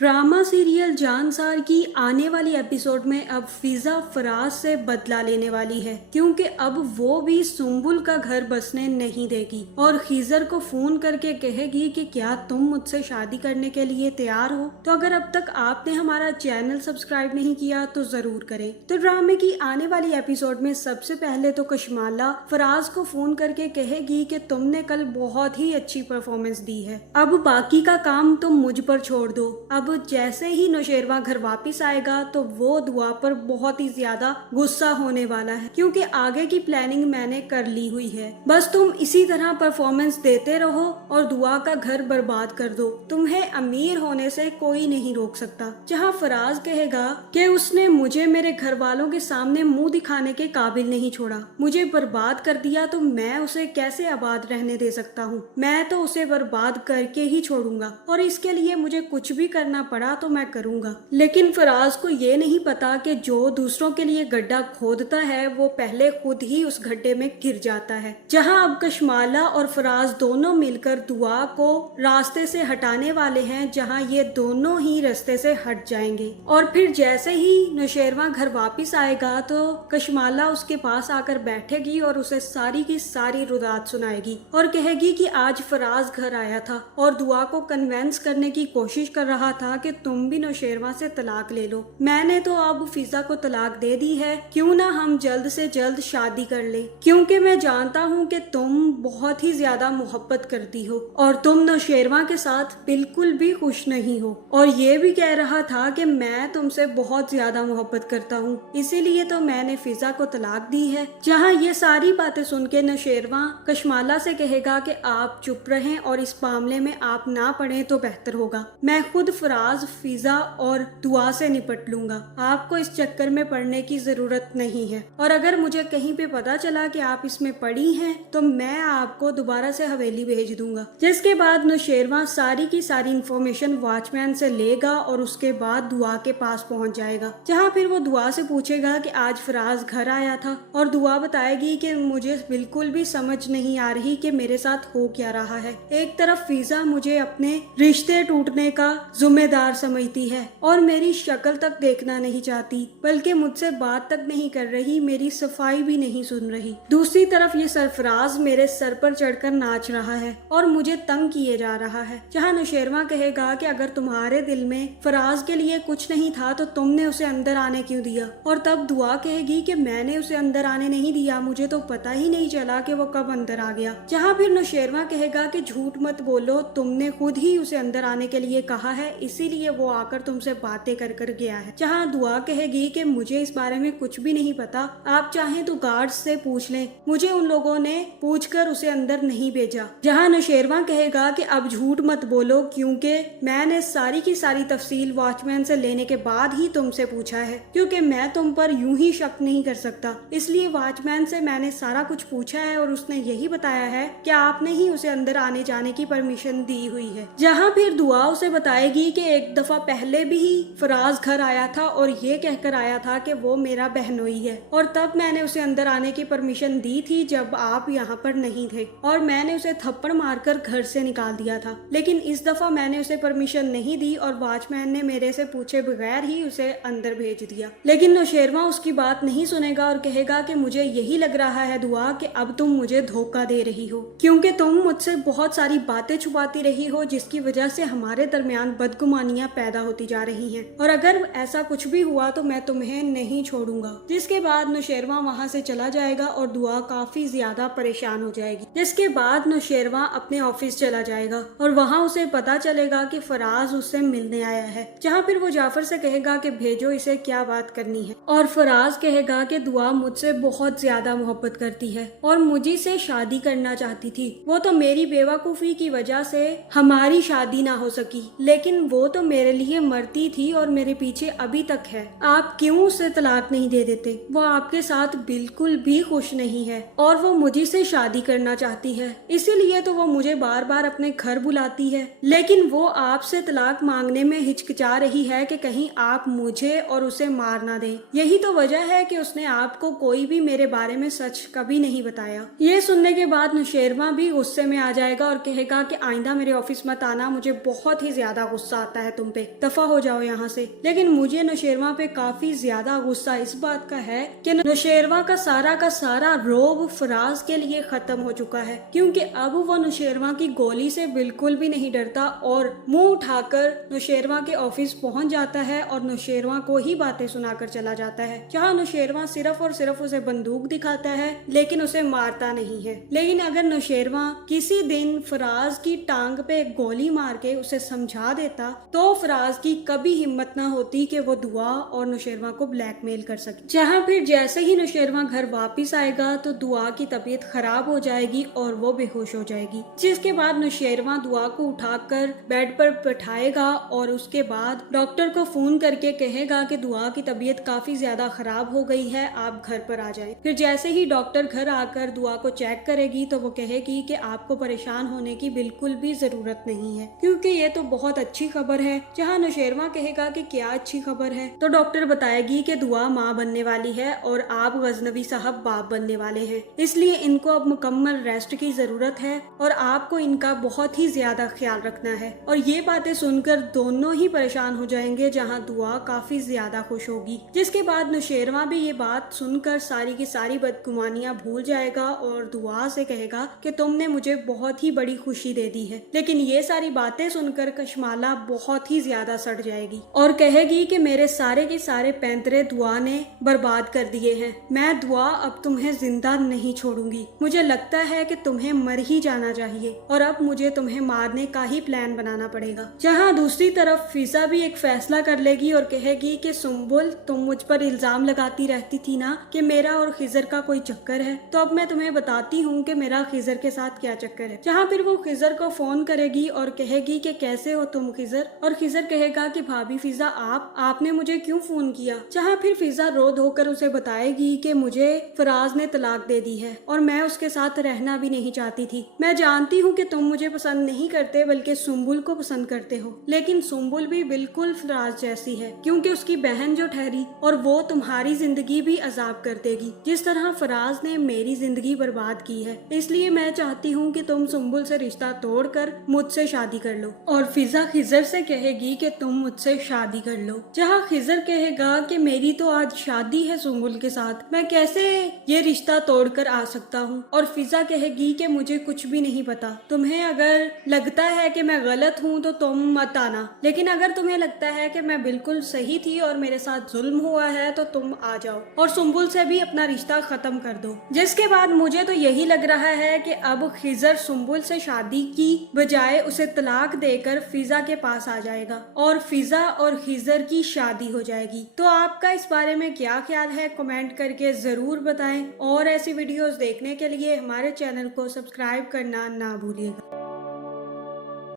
Drama serial Jansar की आने वाली एपिसोड में अब फिजा फराज से बदला लेने वाली है, क्योंकि अब वो भी सुम्बुल का घर बसने नहीं देगी और खीजर को फोन करके कहेगी कि क्या तुम मुझसे शादी करने के लिए तैयार हो। तो अगर अब तक आपने हमारा चैनल सब्सक्राइब नहीं किया तो जरूर करें। तो ड्रामे की आने वाली एपिसोड में सबसे पहले तो कशमाला फराज को फोन करके कहेगी कि तुमने कल बहुत ही अच्छी परफॉर्मेंस दी है, अब बाकी का काम तुम मुझ पर छोड़ दो। अब जैसे ही नौशेरवा घर वापस आएगा तो वो दुआ पर बहुत ही ज्यादा गुस्सा होने वाला है, क्योंकि आगे की प्लानिंग मैंने कर ली हुई है। बस तुम इसी तरह परफॉर्मेंस देते रहो और दुआ का घर बर्बाद कर दो, तुम्हें अमीर होने से कोई नहीं रोक सकता। जहां फराज कहेगा कि उसने मुझे मेरे घर वालों के सामने मुंह दिखाने के काबिल नहीं छोड़ा, मुझे बर्बाद कर दिया, तो मैं उसे कैसे आबाद रहने दे सकता हूँ। मैं तो उसे बर्बाद करके ही छोड़ूंगा और इसके लिए मुझे कुछ भी करना पड़ा तो मैं करूंगा। लेकिन फराज को ये नहीं पता कि जो दूसरों के लिए गड्ढा खोदता है वो पहले खुद ही उस गड्ढे में गिर जाता है। जहां अब कशमाला और फराज दोनों मिलकर दुआ को रास्ते से हटाने वाले हैं, जहां ये दोनों ही रास्ते से हट जाएंगे। और फिर जैसे ही नौशेरवा घर वापस आएगा तो कशमाला उसके पास आकर बैठेगी और उसे सारी की सारी रुदात सुनाएगी और कहेगी कि आज फराज घर आया था और दुआ को कन्वेंस करने की कोशिश कर रहा था कि तुम भी नौशेरवा से तलाक ले लो। मैंने तो अब फिजा को तलाक दे दी है, क्यों ना हम जल्द से जल्द शादी कर ले, क्योंकि मैं जानता हूँ कि तुम बहुत ही ज्यादा मोहब्बत करती हो और तुम नौशेरवा के साथ बिल्कुल भी खुश नहीं हो। और ये भी कह रहा था कि मैं तुमसे बहुत ज्यादा मोहब्बत करता हूँ, इसीलिए तो मैंने फिजा को तलाक दी है। जहाँ ये सारी बातें सुन के नौशेरवा कशमाला से कहेगा कि आप चुप रहें और इस मामले में आप ना पढ़ें तो बेहतर होगा। मैं खुद फराज, फिजा और दुआ से निपट लूंगा, आपको इस चक्कर में पड़ने की जरूरत नहीं है। और अगर मुझे कहीं पे पता चला कि आप इसमें पड़ी हैं तो मैं आपको दोबारा से हवेली भेज दूंगा। जिसके बाद नौशेरवा सारी की सारी इंफॉर्मेशन वॉचमैन से लेगा और उसके बाद दुआ के पास पहुंच जाएगा। जहां फिर वो दुआ से पूछेगा कि आज फराज घर आया था और दुआ बताएगी कि मुझे बिल्कुल भी समझ नहीं आ रही कि मेरे साथ हो क्या रहा है। एक तरफ फिजा मुझे अपने रिश्ते टूटने का जिम्मेदार समझती है और मेरी शक्ल तक देखना नहीं चाहती, बल्कि मुझसे बात तक नहीं कर रही, मेरी सफाई भी नहीं सुन रही। दूसरी तरफ ये सरफराज मेरे सर पर चढ़कर नाच रहा है और मुझे तंग किए जा रहा है। जहाँ नौशेरवा कहेगा कि अगर तुम्हारे दिल में फराज के लिए कुछ नहीं था तो तुमने उसे अंदर आने क्यों दिया। और तब दुआ कहेगी कि मैंने उसे अंदर आने नहीं दिया, मुझे तो पता ही नहीं चला कि वो कब अंदर आ गया। जहाँ फिर नौशेरवा कहेगा कि झूठ मत बोलो, तुमने खुद ही उसे अंदर आने के लिए कहा है, इसीलिए वो आकर तुमसे बातें कर कर गया है। जहाँ दुआ कहेगी कि मुझे इस बारे में कुछ भी नहीं पता, आप चाहें तो गार्ड्स से पूछ लें, मुझे उन लोगों ने पूछकर उसे अंदर नहीं भेजा। जहाँ नौशेरवा कहेगा कि अब झूठ मत बोलो, क्योंकि मैंने सारी की सारी तफसील वॉचमैन से लेने के बाद ही तुमसे पूछा है, क्योंकि मैं तुम पर यूं ही शक नहीं कर सकता, इसलिए वॉचमैन से मैंने सारा कुछ पूछा है और उसने यही बताया है कि आपने ही उसे अंदर आने जाने की परमिशन दी हुई है। जहाँ फिर दुआ उसे बताएगी कि एक दफा पहले भी फराज घर आया था और ये कहकर आया था कि वो मेरा बहनोई है, और तब मैंने उसे अंदर आने की परमिशन दी थी जब आप यहाँ पर नहीं थे, और मैंने उसे थप्पड़ मारकर घर से निकाल दिया था। लेकिन इस दफा मैंने उसे परमिशन नहीं दी और वॉचमैन ने मेरे से पूछे बगैर ही उसे अंदर भेज दिया। लेकिन नौशेरवा उसकी बात नहीं सुनेगा और कहेगा कि मुझे यही लग रहा है दुआ कि अब तुम मुझे धोखा दे रही हो, क्योंकि तुम मुझसे बहुत सारी बातें छुपाती रही हो, जिसकी वजह से हमारे दरमियान बदगुमानियां पैदा होती जा रही हैं, और अगर ऐसा कुछ भी हुआ तो मैं तुम्हें नहीं छोड़ूंगा। जिसके बाद नौशेरवा वहां से चला जाएगा और दुआ काफी ज्यादा परेशान हो जाएगी। जिसके बाद नौशेरवा अपने ऑफिस चला जाएगा और वहां उसे पता चलेगा कि फराज उससे मिलने आया है। जहां फिर वो जाफर से कहेगा कि भेजो, इसे क्या बात करनी है। और फराज कहेगा कि दुआ मुझसे बहुत ज्यादा मोहब्बत करती है और मुझे से शादी करना चाहती थी, वो तो मेरी बेवकूफी की वजह से हमारी शादी ना हो सकी, लेकिन वो तो मेरे लिए मरती थी और मेरे पीछे अभी तक है। आप क्यों उसे तलाक नहीं दे देते, वो आपके साथ बिल्कुल भी खुश नहीं है और वो मुझे से शादी करना चाहती है, इसीलिए तो वो मुझे बार बार अपने घर बुलाती है, लेकिन वो आपसे तलाक मांगने में हिचकिचा रही है कि कहीं आप मुझे और उसे मार ना दें। यही तो वजह है कि उसने आपको कोई भी मेरे बारे में सच कभी नहीं बताया। ये सुनने के बाद नौशेरवा भी गुस्से में आ जाएगा और कहेगा कि आइंदा मेरे ऑफिस मत आना, मुझे बहुत ही ज्यादा गुस्सा आता है तुम पे, दफा हो जाओ यहाँ से। लेकिन मुझे नौशेरवा पे काफी ज्यादा गुस्सा इस बात का है कि नौशेरवा का सारा रोब फराज के लिए खत्म हो चुका है, क्योंकि अब वो नौशेरवा की गोली से बिल्कुल भी नहीं डरता और मुंह उठाकर नौशेरवा के ऑफिस पहुंच जाता है और नौशेरवा को ही बातें सुनाकर चला जाता है, जहाँ नौशेरवा सिर्फ और सिर्फ उसे बंदूक दिखाता है लेकिन उसे मारता नहीं है। लेकिन अगर नौशेरवा किसी दिन फराज की टांग पे गोली मार के उसे समझा देता तो फराज की कभी हिम्मत ना होती कि वो दुआ और नौशेरवा को ब्लैकमेल कर सके। जहाँ फिर जैसे ही नौशेरवा घर वापस आएगा तो दुआ की तबीयत खराब हो जाएगी और वो बेहोश हो जाएगी, जिसके बाद नौशेरवा दुआ को उठाकर बेड पर बैठाएगा और उसके बाद डॉक्टर को फोन करके कहेगा कि दुआ की तबीयत काफी ज्यादा खराब हो गई है, आप घर पर आ जाएं। फिर जैसे ही डॉक्टर घर आकर दुआ को चेक करेगी तो वो कहेगी कि आपको परेशान होने की बिल्कुल भी जरूरत नहीं है, क्योंकि ये तो बहुत अच्छी खबर है। जहाँ नौशेरवा कहेगा कि क्या अच्छी खबर है, तो डॉक्टर बताएगी कि दुआ माँ बनने वाली है और आप गजनवी साहब बाप बनने वाले हैं, इसलिए इनको अब मुकम्मल रेस्ट की जरूरत है और आपको इनका बहुत ही ज्यादा ख्याल रखना है। और ये बातें सुनकर दोनों ही परेशान हो जाएंगे, जहाँ दुआ काफी ज्यादा खुश होगी। जिसके बाद नौशेरवा भी ये बात सुनकर सारी की सारी बदगुमानियां भूल जाएगा और दुआ से कहेगा कि तुमने मुझे बहुत ही बड़ी खुशी दे दी है। लेकिन ये सारी बातें सुनकर कशमाला बहुत ही ज्यादा सड़ जाएगी और कहेगी कि मेरे सारे के सारे पैंतरे दुआ ने बर्बाद कर दिए हैं, मैं दुआ अब तुम्हें जिंदा नहीं छोड़ूंगी, मुझे लगता है कि तुम्हें मर ही जाना चाहिए और अब मुझे तुम्हें मारने का ही प्लान बनाना पड़ेगा। जहाँ दूसरी तरफ फिजा भी एक फैसला कर लेगी और कहेगी कि सुम्बुल, तुम मुझ पर इल्जाम लगाती रहती थी ना कि मेरा और खिजर का कोई चक्कर है, तो अब मैं तुम्हें बताती हूँ कि मेरा खिजर के साथ क्या चक्कर है। जहाँ फिर वो खिजर को फोन करेगी और कहेगी कि कैसे हो तुम खिजर, और खिजर कहेगा कि भाभी फिजा आपने मुझे क्यों फोन किया। जहाँ फिर फिजा रो धोकर उसे बताएगी कि मुझे फराज ने तलाक दे दी है और मैं उसके साथ रहना भी नहीं चाहती थी। मैं जानती हूँ कि तुम मुझे पसंद नहीं करते बल्कि सुम्बुल को पसंद करते हो, लेकिन सुम्बुल भी बिल्कुल फराज जैसी है, क्योंकि उसकी बहन जो ठहरी और वो तुम्हारी जिंदगी भी अजाब कर देगी जिस तरह फराज ने मेरी जिंदगी बर्बाद की है। इसलिए मैं चाहती हूँ कि तुम सुम्बुल से रिश्ता तोड़कर मुझसे शादी कर लो। और फिजा खिजर से कहेगी कि तुम मुझसे शादी कर लो। जहाँ खिजर कहेगा कि मेरी तो आज शादी है सुम्बुल के साथ, मैं कैसे ये रिश्ता तोड़कर आ सकता हूँ। और फिजा कहेगी कि मुझे कुछ भी नहीं पता, तुम्हें अगर लगता है कि मैं गलत हूँ तो तुम मत आना, लेकिन अगर तुम्हें लगता है कि मैं बिल्कुल सही थी और मेरे साथ जुल्म हुआ है तो तुम आ जाओ और सुम्बुल से भी अपना रिश्ता खत्म कर दो। जिसके बाद मुझे तो यही लग रहा है कि अब खिजर सुम्बुल से शादी की बजाय उसे तलाक देकर फिजा के पास आ जाएगा और फिजा और खिजर की शादी हो जाएगी। तो आपका इस बारे में क्या ख्याल है, कमेंट करके जरूर बताएं और ऐसी वीडियोस देखने के लिए हमारे चैनल को सब्सक्राइब करना ना भूलिएगा।